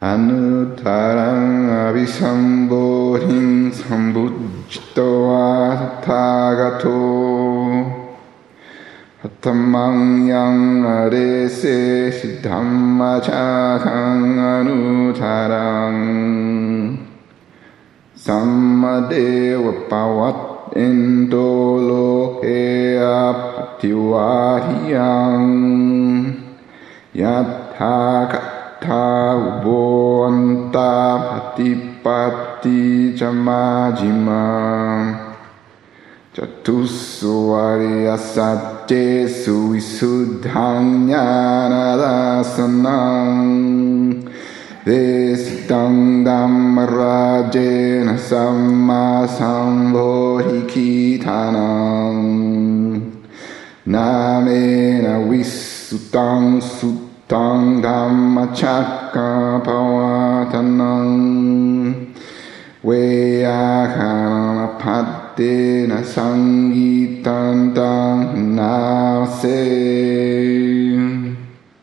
Anuttarang abhisambodhin sambuddhitowa tathagato Hattamang yang arese siddhammachakang anuttarang Sammadeva pavat ento loke apatiwahiyang Yatha Tha ubo anta patipati jamajima Chatusvarya satye suvisudhang jnanadasanang Desidang dhammarajena samma sambodhikitanang Namena visutang sutang Tang dhammacakka pavatanang Veyakana paddena sangitan tang nase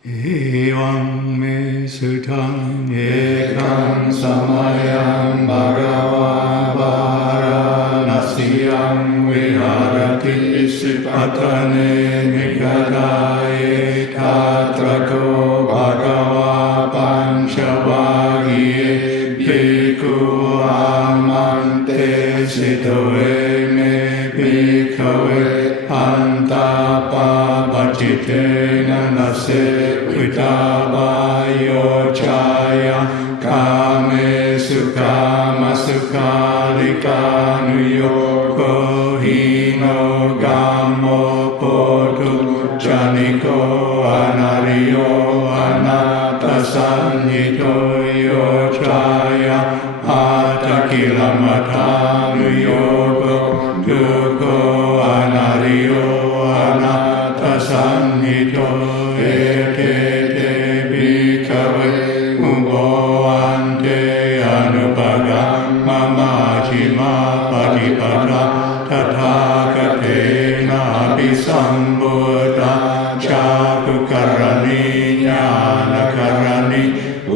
Evam me sutang ekam samayam bhagava varanasiyam viharati sipatane nikadaye tatrako bhagava panchavagye bhikkhu amante sitoe me bhikkhave antapa vajitena nase vitavayo chaya kame sukama sukalika nuyoko hino gamo potu janiko anariyo anatasanyito yo chaya atakila nuyoko duko anariyo anatasanyito ekete bhikkhave ubo ante anupagam mamajima patipada tathakatena abhisambuddha chakukarani jnanakarani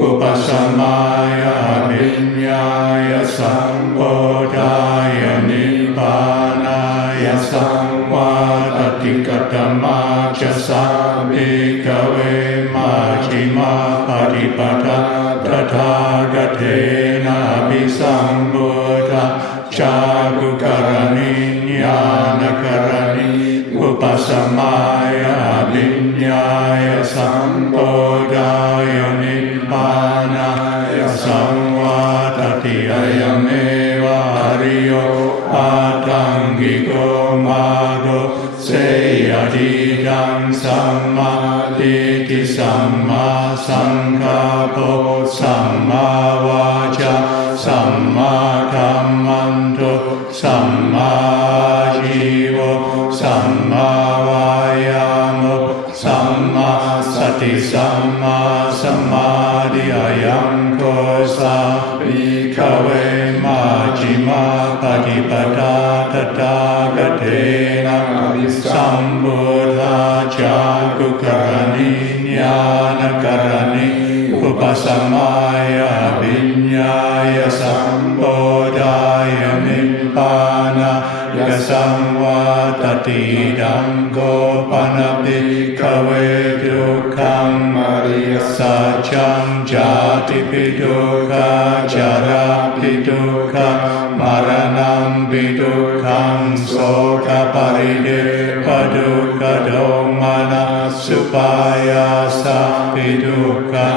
upasamaya vinyaya sambodhaya nibbanaya samvadati katamaca sabhikave majima patipada tathagathena abhisambuddha chakukarani jnanakarani upasamaya vinyaya sambodhaya nibbanaya samvadati ayameva hariyo atangiko mago seyadidam sammaditi samma sankappo samma vaca samma kammanto samma jivo samma vayamo samma sati samma samadhi ayam kosa bhikkhave majjhima patipada tathagathena abhisambuddha chakukarani jnanakarani upasamaya vinyaya sambodhaya nibbanaya samvadati damgopana bhikkhave dukkam ariya sajjam jati pidukkha jara pidukkha maranam pidukkha soka paride padukkha domana supayasa pidukkha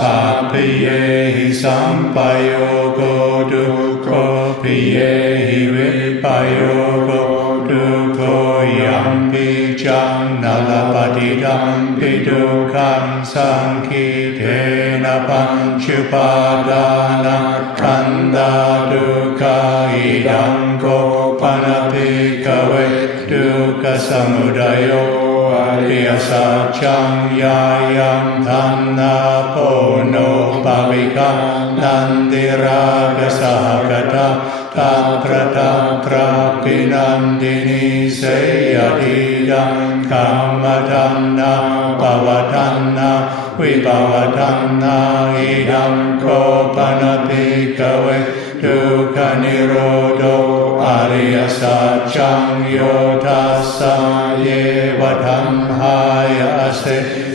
apiyehi sampayogo dukkho piyehi vipayogo dukkho yampi jannalapatidam pidukkam sankitena panchupadana kanda dukkha idam kopana bhikkhave dukkha samudayo Ariya Satchang Yayam Dhanna Pono Pavika Nandiraga Sahagata Tatra Tatra Pinandini Seyadidam Kamadanna Pavadanna วิภวตังนาอิดังโคปนติกเวทุกขนิโรโธอริยสัจจังโยทัสสะเยวทัมหายาเส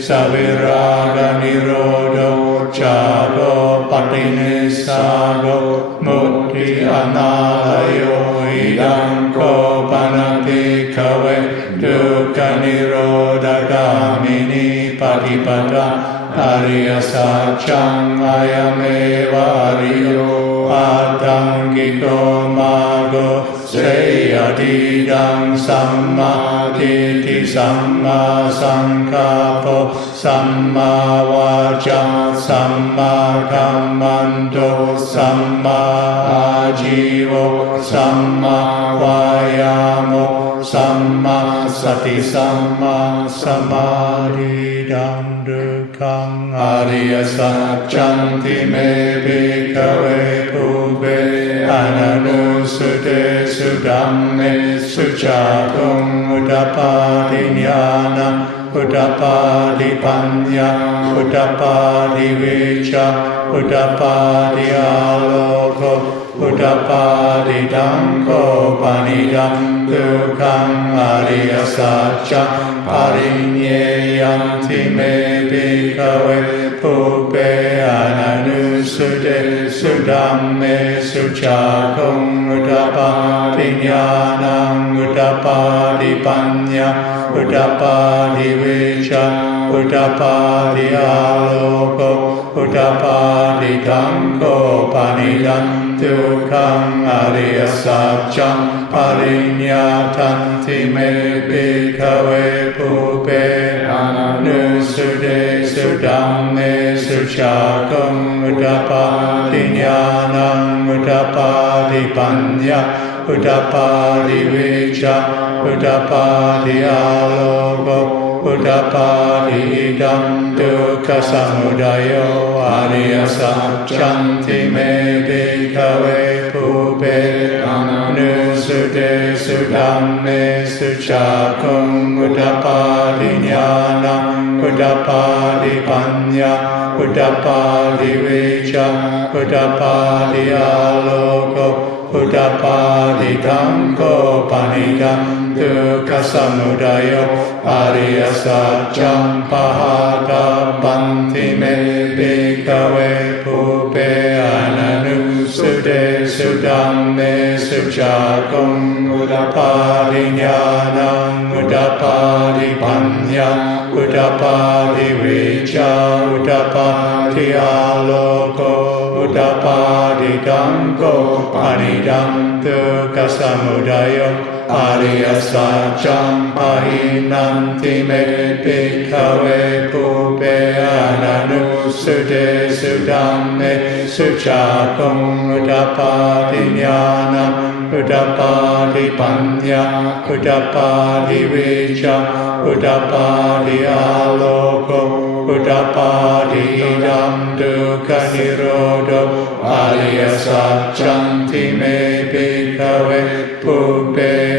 สวิรากนิโรโธจาโรปฏินิสสาโรมุตติอนาลโยอิดังโคปนติกเวทุกขนิโรธกามินีปฏิปทาอริยสัจจังอายเมวะอริโยอาตังกิโกมาโกเสยติดังสัมมาทิฏฐิสัมมาสังกัปปะสัมมาวาจาสัมมากัมมันโตสัมมาอาชีวะสัมมาวายามะสัมมาสติสัมมาสมาธิดังดุขังอริยสัจจันติเมภิกขเวภูเบอนันุสุเตสุดัมเมสุจาตุงอุตปาทิญาณังอุตปาทิปัญญาอุตปาทิวิชาอุตปาทิอาโลกอุตปาทิตังโกปานิดังทุกขังอริยสัจจังปริญเยยันติเมภิกขเวภูเปอนันุสุเตสุดัมเมสุจาตุงอุตปาทิญาณังอุตปาทิปัญญาอุตปาทิวิชาอุตปาทิอาโลกอุตปาทิตังโกปานิดังทุกขังอริยสัจจังปริญญาทันติเมภิกขเวภูเปอนันุสุเตสุดัมเมสุจาตุงอุตปาทิญาณังอุตปาทิปัญญาอุตปาทิวิชาอุตปาทิอาโลกอุตปาทิดังทุกขสมุทัยอริยสัจจันติเมภิกขเวภูเปอนันุสุเตสุดัมเมสุจาตุงอุตปาทิญาณังอุตปาทิปัญญาอุตปาทิวิชาอุตปาทิอาโลกอุตปาทิตังโกปานิดังทุกขสมุทัยอริยสัจจังปะหาตาปันติเมภิกขเวภูเปอนันุสุเตสุดัมเมสุจาตุงอุตปาทิญาณังอุตปาทิปัญญาอุตปาทิวิชาอุตปาทิอาโลกอุตปาทิตังโกปานิดังทุกขสมุทัยอริยสัจจังปะหินันติเมภิกขเวภูเปอนันุสุเตสุดัมเมสุจาตุงอุตปาทิญาณังอุตปาทิปัญญาอุตปาทิวิชาอุตปาทิอาโลกอุตปาทิดัมทุกขนิโรโธอริยสัจจันติเมภิกขเวภูเป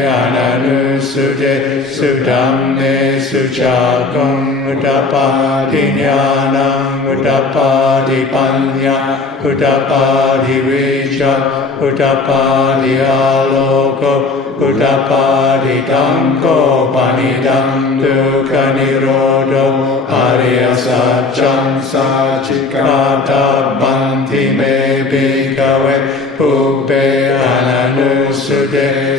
อนันุสุเตสุดัมเมสุจาตุงอุตปาทิญาณังอุตปาทิปัญญาอุตปาทิวิชาอุตปาทิอาโลกอุตปาทิตังโกปานิดังทุกขนิโรโธอริยสัจจังสัจจิกาตาบันติเมภิกขเวภูเปอนันุสุเต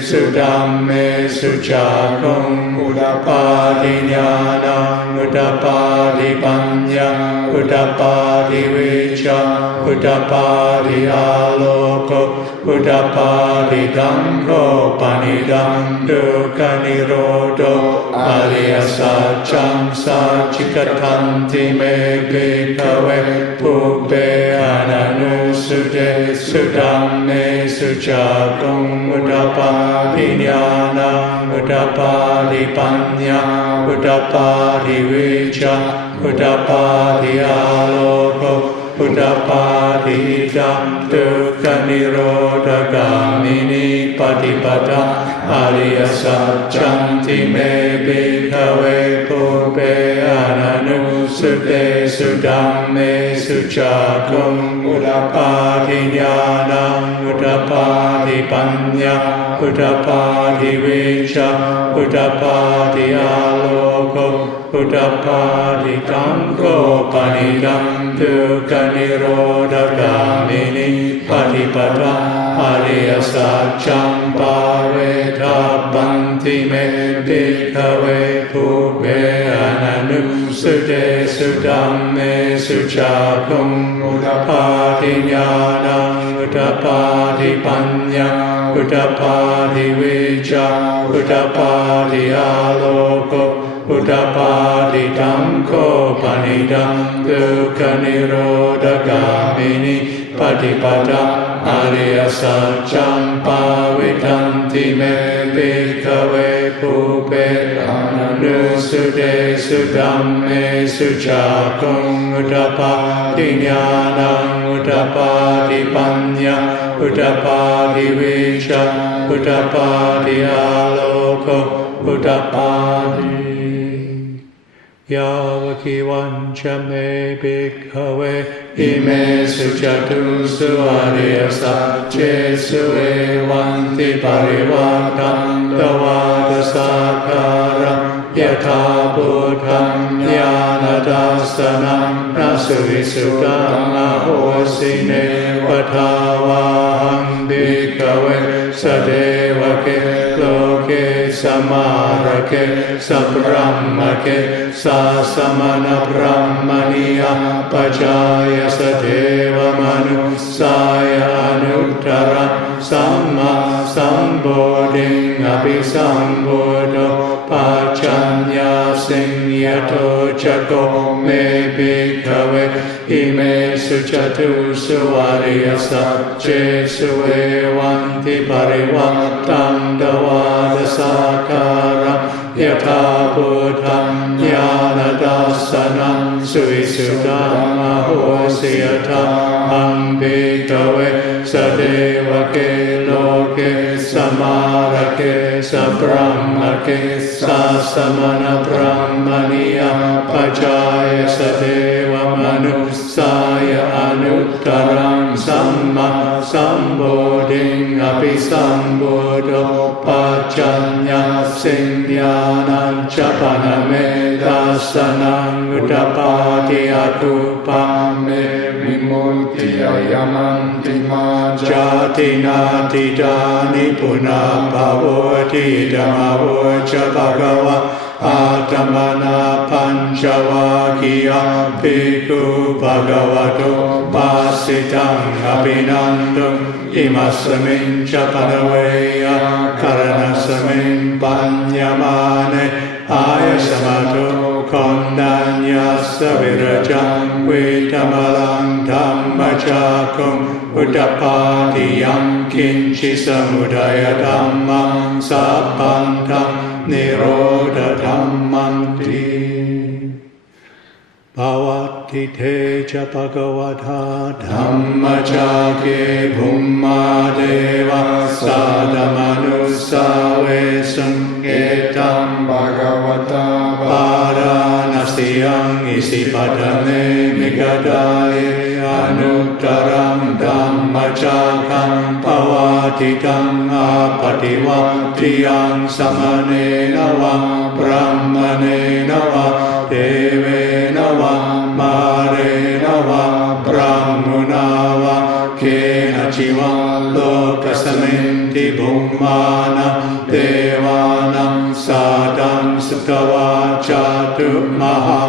สุดัมเมสุจาตุงอุตปาทิญาณังอุตปาทิปัญญาอุตปาทิวิชาอุตปาทิอาโลกอุตปาทิตังโกปานิดังทุกขนิโรโธอริยสัจจังสัจจิกทันติเมภิกขเวภูเปอนันุสุเตสุดัมเมสุจาตุงอุตปาทิญาณังอุตปาทิปัญญาอุตปาทิวิชาอุตปาทิอาโลกอุตปาทิดัมทุกขนิโรธกามินีปฏิปทาอริยสัจจันติเมภิกขเวภูเปอนันุ สุเตสุธัมเมสุจักขุงอุทปาทิญาณังอุทปาทิปัญญาอุทปาทิวิชาอุทปาทิอาโลโกอุทปาทิตังโกปนิดังทุกขนิโรธกามินิปฏิปทาอริยสัจจังปาเวทัพพันธิเมภิกขเวภูเบอนันุสุเตสุธัมเมสุจักขุงอุทปาทิญาณังอุทปาทิปัญญาอุทปาทิวิชาอุทปาทิอาโลโกอุทปาทิตังโคปนิดังทุกขนิโรธกามินิปฏิปทาอริยสัจจังปาวิทันติเมภิกขเวภูเปอนันตุสุเตสุธัมเมสุจักขุงอุทปาทิญาณังอุทปาทิปัญญาอุทปาทิวิชาอุทปาทิอาโลโกอุทปาทิยาวคิวันจะเมภิกขเวอิเมสุจตุสุอริยสัจเจสุเอวันติปริวัตังตวาทสักการะยะถาพุทธังญาณทัสสนังนาสุวิสุทธังอโหสิเนวทาวาหังภิกขเวสเทวเกโลเกสมาระเกสัพพมมเกสาสมณพรหมณียปัจจายสเทวมนุสายอนุตตรังสัมมาสัมโพธิอภิสัมพุทโธปัจจัญญาสิงยโตจักโกเมภิกขเวอิเมสุจตุสุอริยสัจเจสุเอวันติปริวัตังตวาทสักการะยะถาพุทธังญาณทัสสนังสุวิสุทธังอโหสิยถาหังภิกขเวสเทวเกโลเกสมาระเกสัพพมเกสาสมณพรหมณียปัจจายสเทวมนุสายอนุตตรังสัมมาสัมโพธิอภิสัมพุทโธปัจจัญญาสิงญาณัญจปนเมตัสสนังอุทปาทิอตุปัมเมวิมุตติยามันติมาจาตินาติดานิปุนาภาวติธรรมโวจภควะอาตมนาปัญจวัคคียภิกขุภควโตปัสสิตังอภินันตุอิมัสมิงจปนเวยคารณสมิงปัญญมาเนอายสมาโตคอนดัญญาสวิรจังวิธรรมลังธรรมจักขุงอุตปาทิยังคินชิสมุทัยธรรมังสัพพันธังนิโรธธรรมังติภวัตติเทจะภควทาธัมมจักเกภุมมาเทวะสัตมนุสาเวสุงเกตัมภควตาปาราณสียังอิสิปัตเมมิกดายอนุตตรังธัมมจักขังภวติตังอาปฏิวัติยังสมเนนวะพระมเนนวะเทเวนวะมาเรนวะพระมุนาวะเกณจิวะโลกสมิงติบุมมานะเทวานังสาดังสุตวาจาตุมหา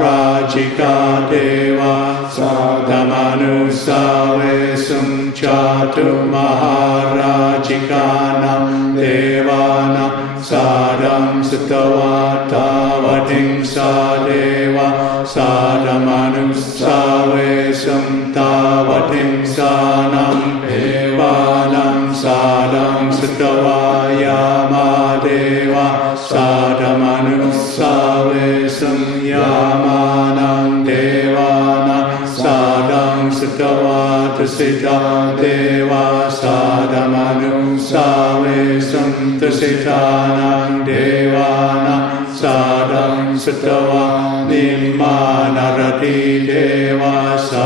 ราชิกาเทวาสัตมนุสาเวสุงจาตุมหาราชิกานังเทวานังสาดังสุตวาทาวติงสาเทวาสัตมนุสาเวสุงทาวติงสานังเทวานังสาดังสุตวายามาเทวาสัตมนุสาเวสุงยามานังเทวานังสาดังสุตวาตุสิตาเทวาสัตมนุสาเวสุงตุสิตานังเทวานังสาดังสุตวานิมมา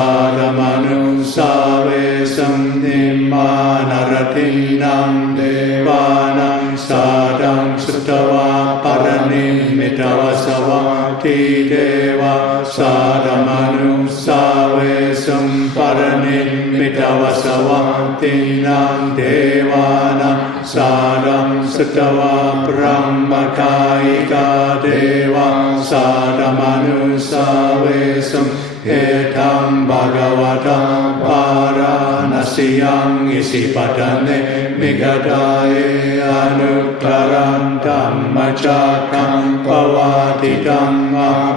Sadama Nusave Samnimanaratinam Devanam Sadam Sutava Paranim Mitavasavati Deva Sadama Nusave Samparanim Mitavasavantinam Devanam Sadam Sutava Brahmakaika Deva Sadama Nusave Etam Bhagavatam Paranasiyam Isipadane Migadaye Anuttaram Dhammachakam Pavatitam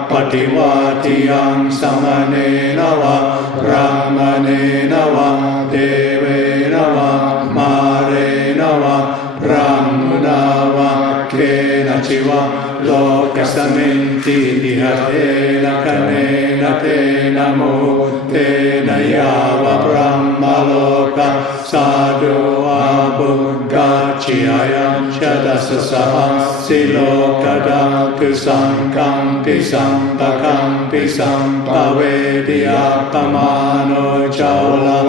Pativatiyam Samanena Va Brahmanena Va Devena Va Marena Va Brahmana Va Kena Chiva Lokasamenti Dihatena Kanena Tena Mutena Yava Brahmaloka Sadhu Abhugachiyayam Chadasasaha Silokadaku Sankampi Sampakampi Sampavediyapamano Chaula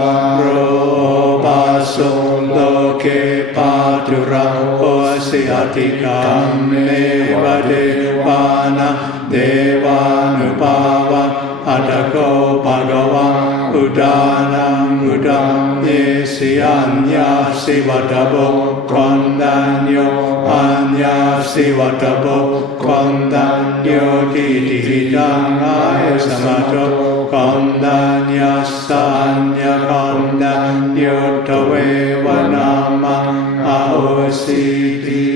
Robaso Loke Patura Osiatikam Eva Devana Devanupava Adako Bhagavan Udanam Udam Yesianya Sivatabo Kondanyo Anya Sivatabo Kondanyo Titihidang Aya Samato Kondanya Sanya Kondanyo Taveva Nama Aositi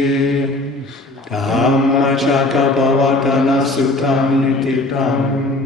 Dhammacakkappavattana Suttam Nititam